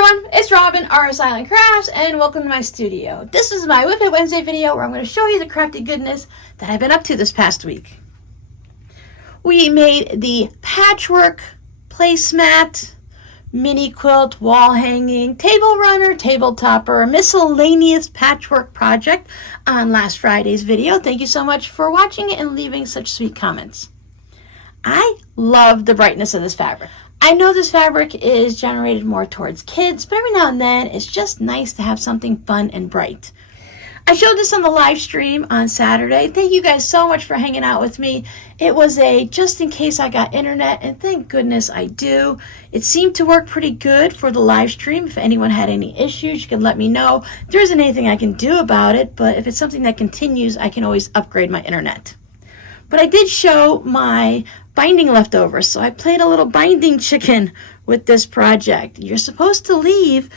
everyone, it's Robin, R Silent Crafts, and welcome to my studio. This is my WiP Wednesday video where I'm going to show you the crafty goodness that I've been up to this past week. We made the patchwork placemat, mini quilt, wall hanging, table runner, table topper, miscellaneous patchwork project on last Friday's video. Thank you so much for watching and leaving such sweet comments. I love the brightness of this fabric. I know this fabric is generated more towards kids, but every now and then it's just nice to have something fun and bright. I showed this on the live stream on Saturday. Thank you guys so much for hanging out with me. It was a just in case I got internet, and thank goodness I do. It seemed to work pretty good for the live stream. If anyone had any issues, you can let me know. There isn't anything I can do about it, but if it's something that continues, I can always upgrade my internet. But I did show my binding leftovers, so I played a little binding chicken with this project. You're supposed to leave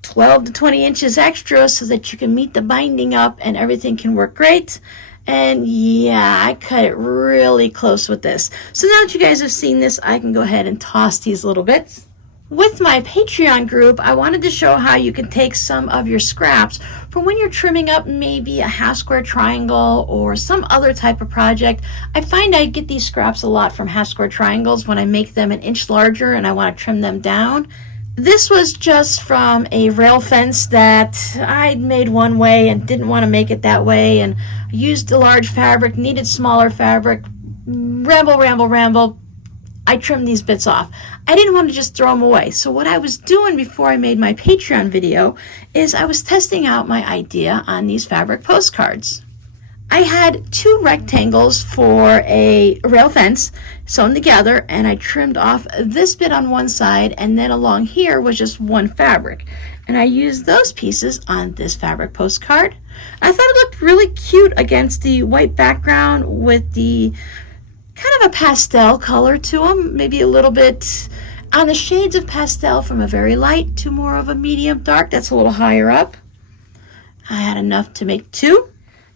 12 to 20 inches extra so that you can meet the binding up and everything can work great. And yeah, I cut it really close with this. So now that you guys have seen this, I can go ahead and toss these little bits. With my Patreon group, I wanted to show how you can take some of your scraps from when you're trimming up maybe a half square triangle or some other type of project. I find I get these scraps a lot from half square triangles when I make them an inch larger and I want to trim them down. This was just from a rail fence that I'd made one way and didn't want to make it that way, and I used a large fabric, needed smaller fabric, ramble. I trimmed these bits off. I didn't want to just throw them away. So what I was doing before I made my Patreon video is I was testing out my idea on these fabric postcards. I had two rectangles for a rail fence sewn together, and I trimmed off this bit on one side, and then along here was just one fabric. And I used those pieces on this fabric postcard. I thought it looked really cute against the white background with the kind of a pastel color to them, maybe a little bit on the shades of pastel from a very light to more of a medium dark. That's a little higher up. I had enough to make two.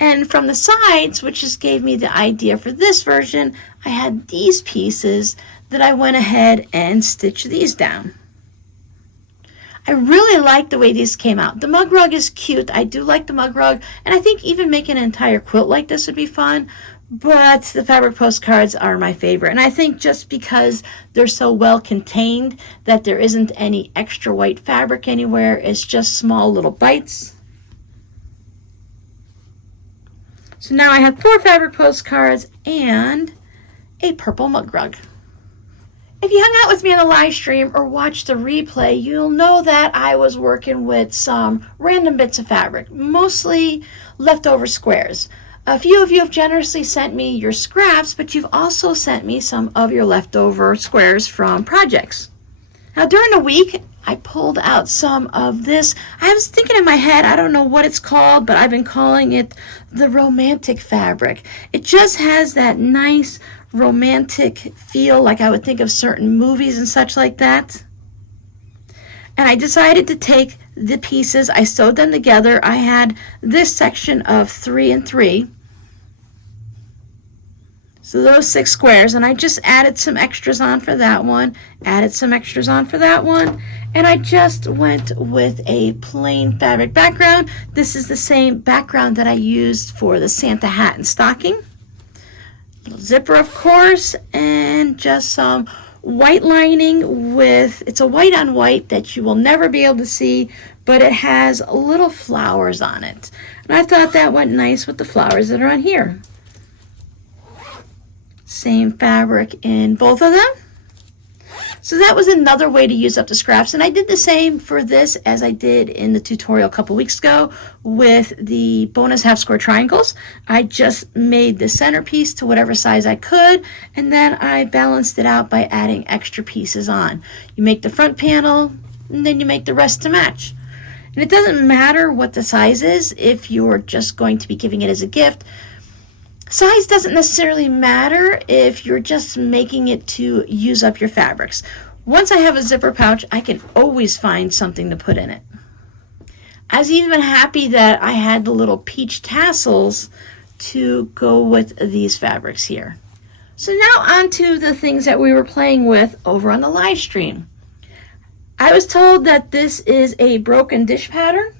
And from the sides, which just gave me the idea for this version, I had these pieces that I went ahead and stitched these down. I really like the way these came out. The mug rug is cute. I do like the mug rug, and I think even making an entire quilt like this would be fun. But the fabric postcards are my favorite, and I think just because they're so well contained that there isn't any extra white fabric anywhere, it's just small little bites. So now I have 4 fabric postcards and a purple mug rug. If you hung out with me on the live stream or watched the replay, you'll know that I was working with some random bits of fabric, mostly leftover squares. A few of you have generously sent me your scraps, but you've also sent me some of your leftover squares from projects. Now during the week, I pulled out some of this. I was thinking in my head, I don't know what it's called, but I've been calling it the romantic fabric. It just has that nice romantic feel, like I would think of certain movies and such like that. And I decided to take the pieces, I sewed them together. I had this section of 3 and 3. So those 6 squares, and I just added some extras on for that one, added some extras on for that one, and I just went with a plain fabric background. This is the same background that I used for the Santa hat and stocking. Little zipper, of course, and just some white lining with, it's a white on white that you will never be able to see, but it has little flowers on it. And I thought that went nice with the flowers that are on here. Same fabric in both of them. So that was another way to use up the scraps, and I did the same for this as I did in the tutorial a couple weeks ago with the bonus half square triangles. I just made the centerpiece to whatever size I could, and then I balanced it out by adding extra pieces on. You make the front panel, and then you make the rest to match. And it doesn't matter what the size is if you're just going to be giving it as a gift. Size doesn't necessarily matter if you're just making it to use up your fabrics. Once I have a zipper pouch, I can always find something to put in it. I was even happy that I had the little peach tassels to go with these fabrics here. So now on to the things that we were playing with over on the live stream. I was told that this is a broken dish pattern.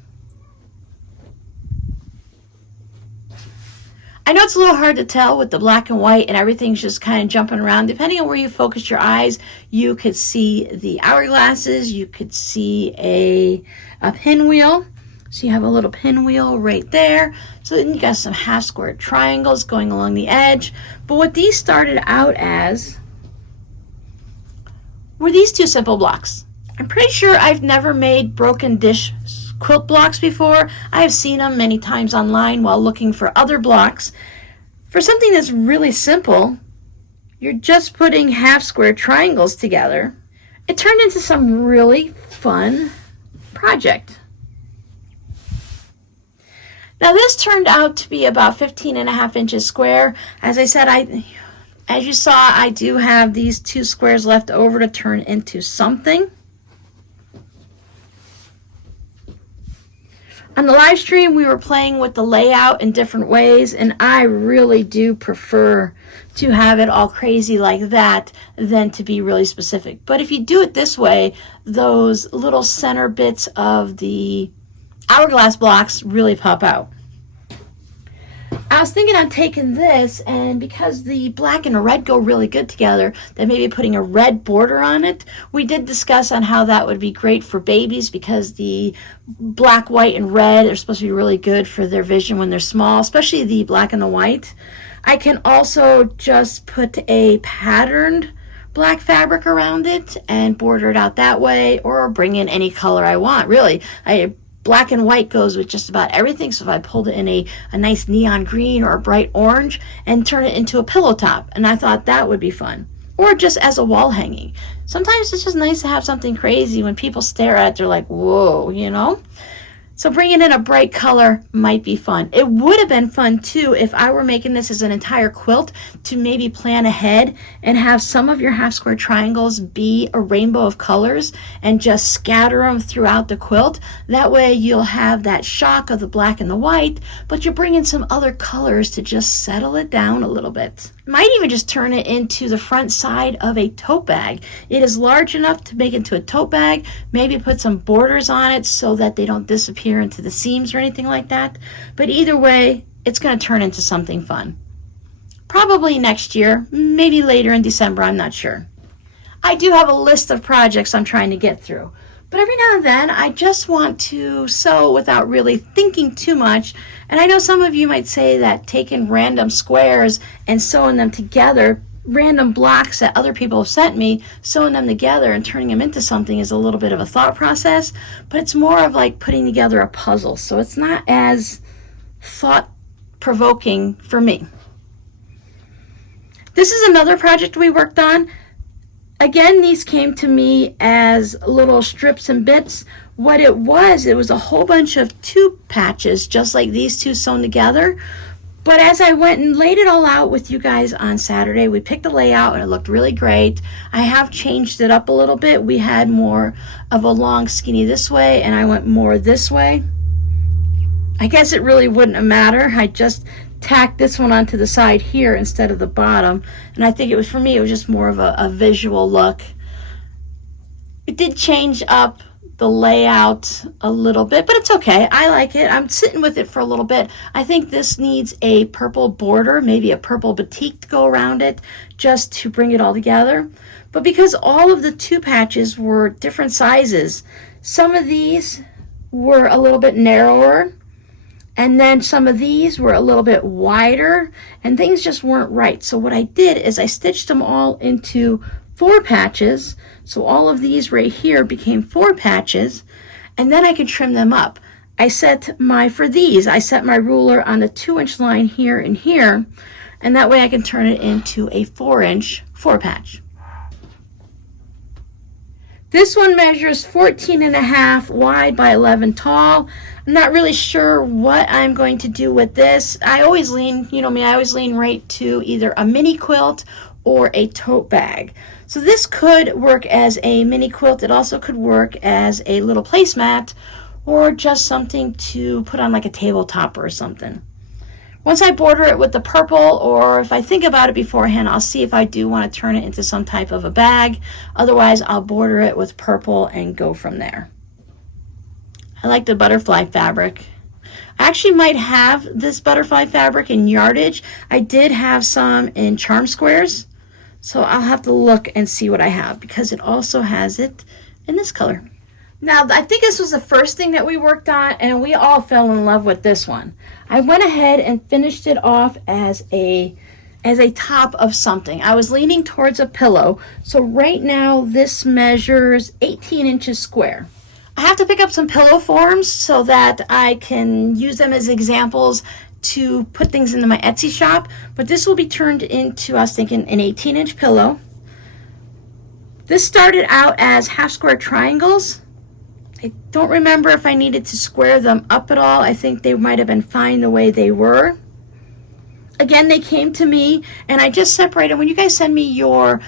I know it's a little hard to tell with the black and white and everything's just kind of jumping around. Depending on where you focus your eyes, you could see the hourglasses, you could see a pinwheel. So you have a little pinwheel right there. So then you got some half square triangles going along the edge. But what these started out as were these two simple blocks. I'm pretty sure I've never made broken dish quilt blocks before. I have seen them many times online while looking for other blocks. For something that's really simple, you're just putting half square triangles together. It turned into some really fun project. Now this turned out to be about 15.5 inches square. As I said, as you saw, I do have these two squares left over to turn into something. On the live stream, we were playing with the layout in different ways, and I really do prefer to have it all crazy like that than to be really specific. But if you do it this way, those little center bits of the hourglass blocks really pop out. I was thinking on taking this, and because the black and red go really good together, then maybe putting a red border on it. We did discuss on how that would be great for babies because the black, white, and red are supposed to be really good for their vision when they're small, especially the black and the white. I can also just put a patterned black fabric around it and border it out that way, or bring in any color I want, really. Black and white goes with just about everything, so if I pulled it in a nice neon green or a bright orange and turn it into a pillow top, and I thought that would be fun. Or just as a wall hanging. Sometimes it's just nice to have something crazy. When people stare at it, they're like, whoa, you know? So bringing in a bright color might be fun. It would have been fun too if I were making this as an entire quilt to maybe plan ahead and have some of your half square triangles be a rainbow of colors and just scatter them throughout the quilt. That way you'll have that shock of the black and the white, but you bring in some other colors to just settle it down a little bit. Might even just turn it into the front side of a tote bag. It is large enough to make it into a tote bag. Maybe put some borders on it so that they don't disappear into the seams or anything like that. But either way, it's going to turn into something fun. Probably next year, maybe later in December, I'm not sure. I do have a list of projects I'm trying to get through. But every now and then, I just want to sew without really thinking too much. And I know some of you might say that taking random squares and sewing them together, random blocks that other people have sent me, sewing them together and turning them into something is a little bit of a thought process. But it's more of like putting together a puzzle. So it's not as thought-provoking for me. This is another project we worked on. Again, these came to me as little strips and bits. What it was a whole bunch of tube patches, just like these two sewn together. But as I went and laid it all out with you guys on Saturday, we picked the layout and it looked really great. I have changed it up a little bit. We had more of a long skinny this way, and I went more this way. I guess it really wouldn't have mattered. I just tacked this one onto the side here instead of the bottom, and I think it was, for me, it was just more of a visual look. It did change up the layout a little bit, but it's okay. I like it. I'm sitting with it for a little bit. I think this needs a purple border, maybe a purple batik to go around it, just to bring it all together. But because all of the two patches were different sizes, some of these were a little bit narrower, and then some of these were a little bit wider, and things just weren't right. So what I did is I stitched them all into 4 patches. So all of these right here became 4 patches, and then I can trim them up. I set my ruler on the 2-inch line here and here, and that way I can turn it into a 4-inch 4-patch. This one measures 14.5 wide by 11 tall. I'm not really sure what I'm going to do with this. I always lean, you know me, I always lean right to either a mini quilt or a tote bag. So this could work as a mini quilt. It also could work as a little placemat or just something to put on like a tabletop or something. Once I border it with the purple, or if I think about it beforehand, I'll see if I do want to turn it into some type of a bag. Otherwise, I'll border it with purple and go from there. I like the butterfly fabric. I actually might have this butterfly fabric in yardage. I did have some in charm squares, so I'll have to look and see what I have, because it also has it in this color. Now, I think this was the first thing that we worked on, and we all fell in love with this one. I went ahead and finished it off as a top of something. I was leaning towards a pillow, so right now this measures 18 inches square. I have to pick up some pillow forms so that I can use them as examples to put things into my Etsy shop, but this will be turned into, I was thinking, an 18-inch pillow. This started out as half square triangles. I don't remember if I needed to square them up at all. I think they might have been fine the way they were. Again, they came to me, and I just separated. When you guys send me your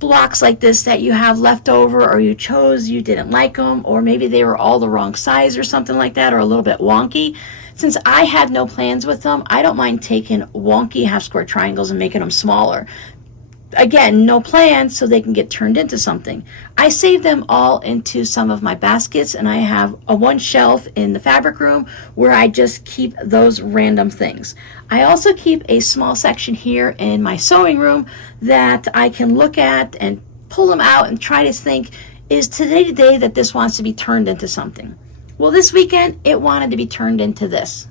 blocks like this that you have left over, or you chose you didn't like them, or maybe they were all the wrong size or something like that, or a little bit wonky, since I had no plans with them, I don't mind taking wonky half square triangles and making them smaller. Again, no plans, so they can get turned into something. I save them all into some of my baskets, and I have one shelf in the fabric room where I just keep those random things. I also keep a small section here in my sewing room that I can look at and pull them out and try to think, is today the day that this wants to be turned into something? Well, this weekend it wanted to be turned into this.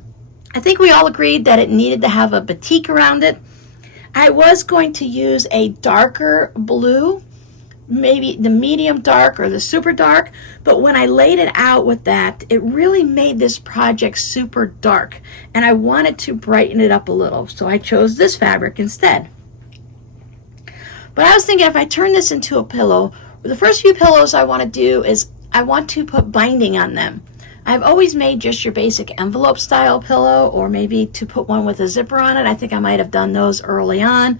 I think we all agreed that it needed to have a batik around it. I was going to use a darker blue, maybe the medium dark or the super dark, but when I laid it out with that, it really made this project super dark, and I wanted to brighten it up a little, so I chose this fabric instead. But I was thinking, if I turn this into a pillow, the first few pillows I want to do is I want to put binding on them. I've always made just your basic envelope style pillow, or maybe to put one with a zipper on it. I think I might have done those early on.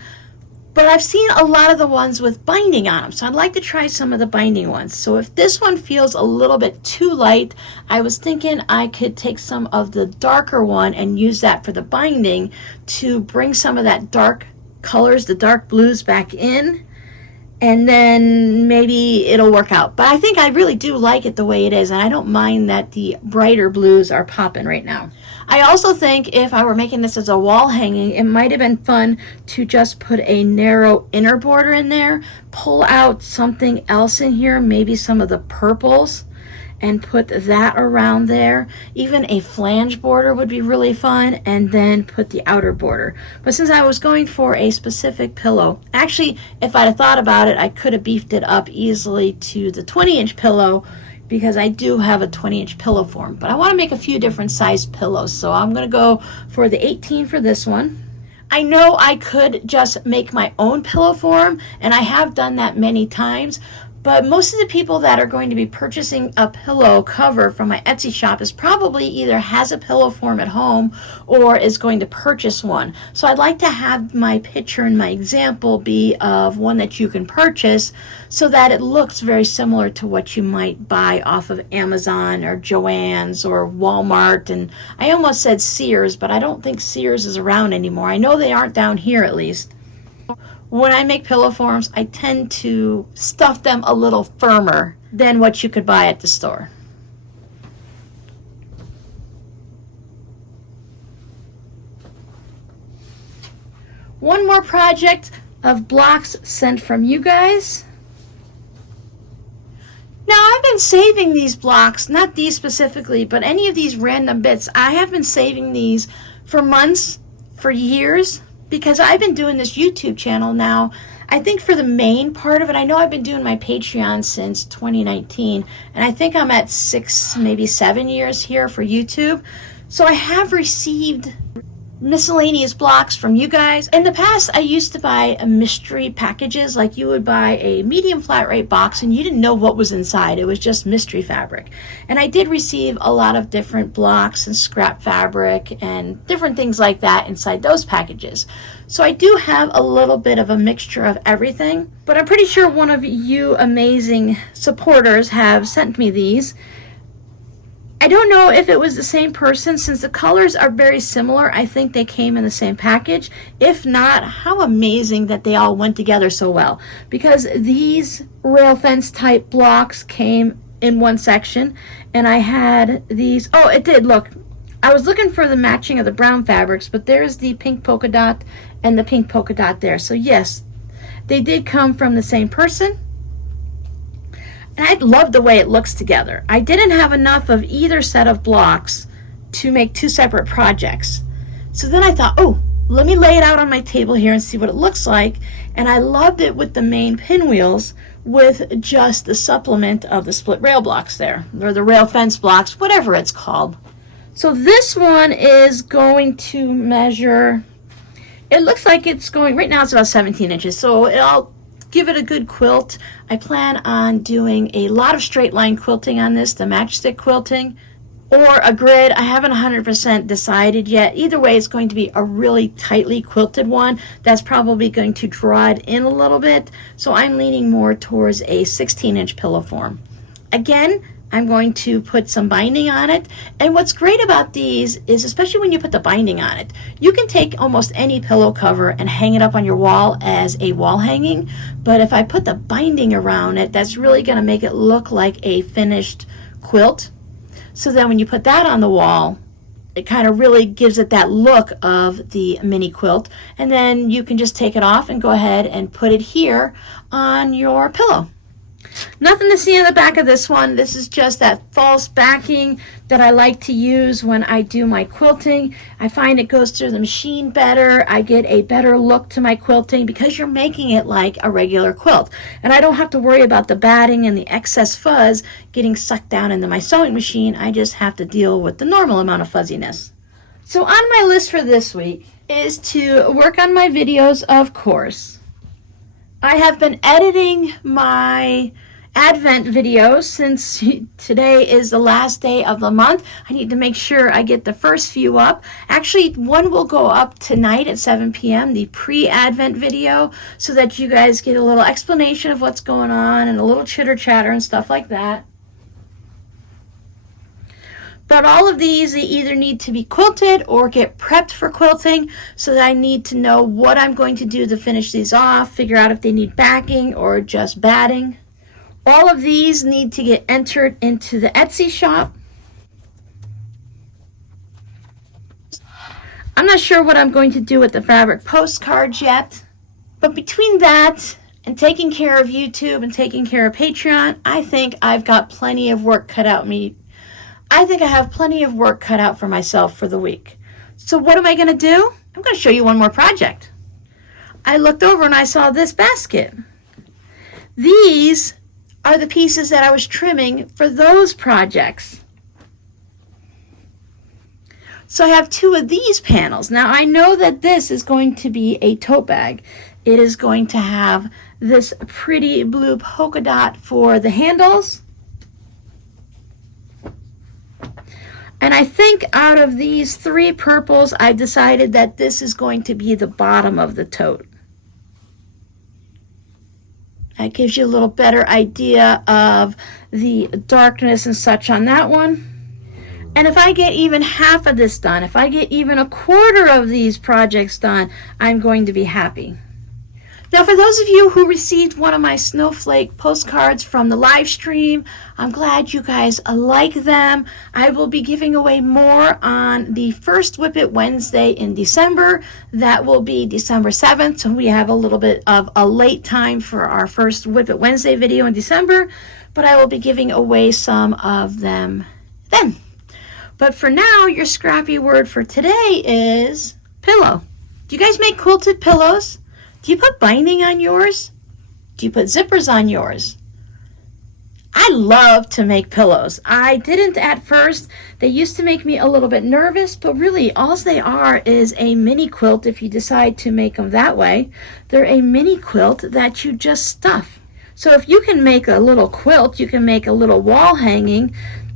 But I've seen a lot of the ones with binding on them, so I'd like to try some of the binding ones. So if this one feels a little bit too light, I was thinking I could take some of the darker one and use that for the binding to bring some of that dark colors, the dark blues, back in. And then maybe it'll work out. But I think I really do like it the way it is, and I don't mind that the brighter blues are popping right now. I also think if I were making this as a wall hanging, it might have been fun to just put a narrow inner border in there, pull out something else in here, maybe some of the purples, and put that around there. Even a flange border would be really fun, and then put the outer border. But since I was going for a specific pillow, actually, if I'd have thought about it, I could have beefed it up easily to the 20-inch pillow, because I do have a 20-inch pillow form. But I want to make a few different size pillows, so I'm going to go for the 18 for this one. I know I could just make my own pillow form, and I have done that many times, but most of the people that are going to be purchasing a pillow cover from my Etsy shop is probably either has a pillow form at home or is going to purchase one. So I'd like to have my picture and my example be of one that you can purchase, so that it looks very similar to what you might buy off of Amazon or Joann's or Walmart. And I almost said Sears, but I don't think Sears is around anymore. I know they aren't down here, at least. When I make pillow forms, I tend to stuff them a little firmer than what you could buy at the store. One more project of blocks sent from you guys. Now, I've been saving these blocks, not these specifically, but any of these random bits. I have been saving these for months, for years, because I've been doing this YouTube channel now, I think for the main part of it. I know I've been doing my Patreon since 2019, and I think I'm at 6, maybe 7 years here for YouTube. So I have received miscellaneous blocks from you guys. In the past, I used to buy mystery packages, like you would buy a medium flat rate box and you didn't know what was inside. It was just mystery fabric. And I did receive a lot of different blocks and scrap fabric and different things like that inside those packages. So I do have a little bit of a mixture of everything, but I'm pretty sure one of you amazing supporters have sent me these. I don't know if it was the same person, since the colors are very similar. I think they came in the same package. If not, how amazing that they all went together so well, because these rail fence type blocks came in one section, and I had these. Oh, it did. Look, I was looking for the matching of the brown fabrics, but there's the pink polka dot and the pink polka dot there. So yes, they did come from the same person. And I love the way it looks together. I didn't have enough of either set of blocks to make two separate projects. So then I thought, oh, let me lay it out on my table here and see what it looks like. And I loved it with the main pinwheels with just the supplement of the split rail blocks there, or the rail fence blocks, whatever it's called. So this one is going to measure, it looks like it's going, right now it's about 17 inches. So I'll give it a good quilt. I plan on doing a lot of straight line quilting on this, the matchstick quilting, or a grid. I haven't 100% decided yet. Either way, it's going to be a really tightly quilted one that's probably going to draw it in a little bit. So I'm leaning more towards a 16-inch pillow form. Again, I'm going to put some binding on it. And what's great about these is, especially when you put the binding on it, you can take almost any pillow cover and hang it up on your wall as a wall hanging. But if I put the binding around it, that's really going to make it look like a finished quilt. So then when you put that on the wall, it kind of really gives it that look of the mini quilt. And then you can just take it off and go ahead and put it here on your pillow. Nothing to see on the back of this one. This is just that false backing that I like to use when I do my quilting. I find it goes through the machine better. I get a better look to my quilting because you're making it like a regular quilt. And I don't have to worry about the batting and the excess fuzz getting sucked down into my sewing machine. I just have to deal with the normal amount of fuzziness. So on my list for this week is to work on my videos, of course. I have been editing my Advent videos since today is the last day of the month. I need to make sure I get the first few up. Actually, one will go up tonight at 7 p.m., the pre-Advent video, so that you guys get a little explanation of what's going on and a little chitter chatter and stuff like that. But all of these, they either need to be quilted or get prepped for quilting, so that I need to know what I'm going to do to finish these off, figure out if they need backing or just batting. All of these need to get entered into the Etsy shop. I'm not sure what I'm going to do with the fabric postcards yet, but between that and taking care of YouTube and taking care of Patreon, I think I've got plenty of work cut out I think I have plenty of work cut out for myself for the week. So what am I going to do? I'm going to show you one more project. I looked over and I saw this basket. These are the pieces that I was trimming for those projects. So I have two of these panels. Now I know that this is going to be a tote bag. It is going to have this pretty blue polka dot for the handles. And I think out of these three purples, I've decided that this is going to be the bottom of the tote. That gives you a little better idea of the darkness and such on that one. And if I get even half of this done, if I get even a quarter of these projects done, I'm going to be happy. Now, for those of you who received one of my snowflake postcards from the live stream, I'm glad you guys like them. I will be giving away more on the first WiP It Wednesday in December. That will be December 7th, so we have a little bit of a late time for our first WiP It Wednesday video in December, but I will be giving away some of them then. But for now, your scrappy word for today is pillow. Do you guys make quilted pillows? Do you put binding on yours? Do you put zippers on yours? I love to make pillows. I didn't at first. They used to make me a little bit nervous, but really all they are is a mini quilt if you decide to make them that way. They're a mini quilt that you just stuff. So if you can make a little quilt, you can make a little wall hanging,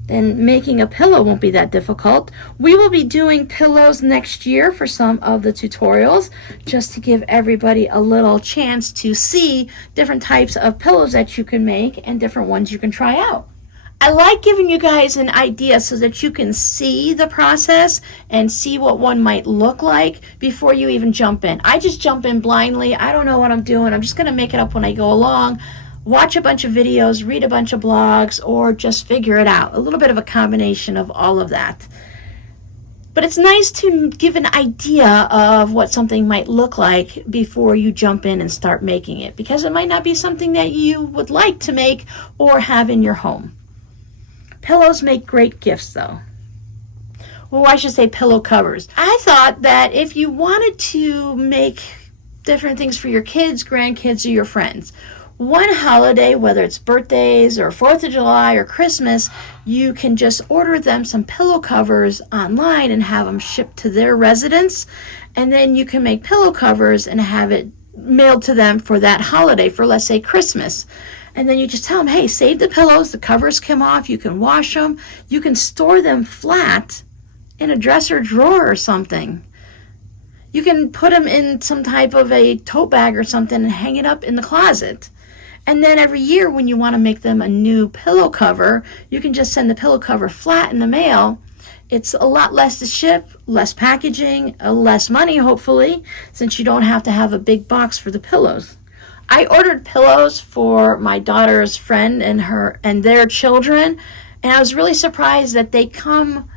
then making a pillow won't be that difficult. We will be doing pillows next year for some of the tutorials, just to give everybody a little chance to see different types of pillows that you can make and different ones you can try out. I like giving you guys an idea so that you can see the process and see what one might look like before you even jump in. I just jump in blindly. I don't know what I'm doing. I'm just going to make it up when I go along, watch a bunch of videos, read a bunch of blogs, or just figure it out. A little bit of a combination of all of that. But it's nice to give an idea of what something might look like before you jump in and start making it, because it might not be something that you would like to make or have in your home. Pillows make great gifts, though. Well, I should say pillow covers. I thought that if you wanted to make different things for your kids, grandkids, or your friends, one holiday, whether it's birthdays or 4th of July or Christmas, you can just order them some pillow covers online and have them shipped to their residence. And then you can make pillow covers and have it mailed to them for that holiday, for let's say Christmas. And then you just tell them, hey, save the pillows, the covers come off, you can wash them, you can store them flat in a dresser drawer or something. You can put them in some type of a tote bag or something and hang it up in the closet. And then every year when you want to make them a new pillow cover, you can just send the pillow cover flat in the mail. It's a lot less to ship, less packaging, less money hopefully, since you don't have to have a big box for the pillows. I ordered pillows for my daughter's friend and their children, and I was really surprised that they come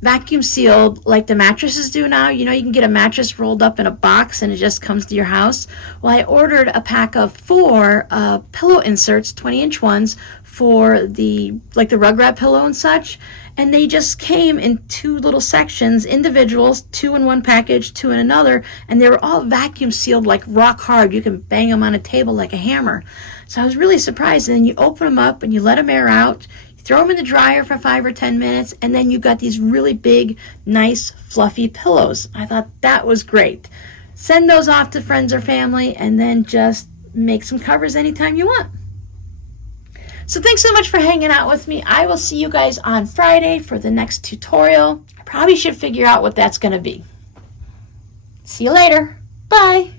vacuum sealed like the mattresses do now. You know, you can get a mattress rolled up in a box and it just comes to your house. Well, I ordered a pack of 4 pillow inserts, 20-inch ones, for the rug wrap pillow and such, and they just came in 2 little sections, individuals, 2 in one package, 2 in another, and they were all vacuum sealed like rock hard. You can bang them on a table like a hammer. So I was really surprised. And then you open them up and you let them air out, throw them in the dryer for 5 or 10 minutes, and then you got these really big, nice, fluffy pillows. I thought that was great. Send those off to friends or family, and then just make some covers anytime you want. So thanks so much for hanging out with me. I will see you guys on Friday for the next tutorial. I probably should figure out what that's going to be. See you later. Bye.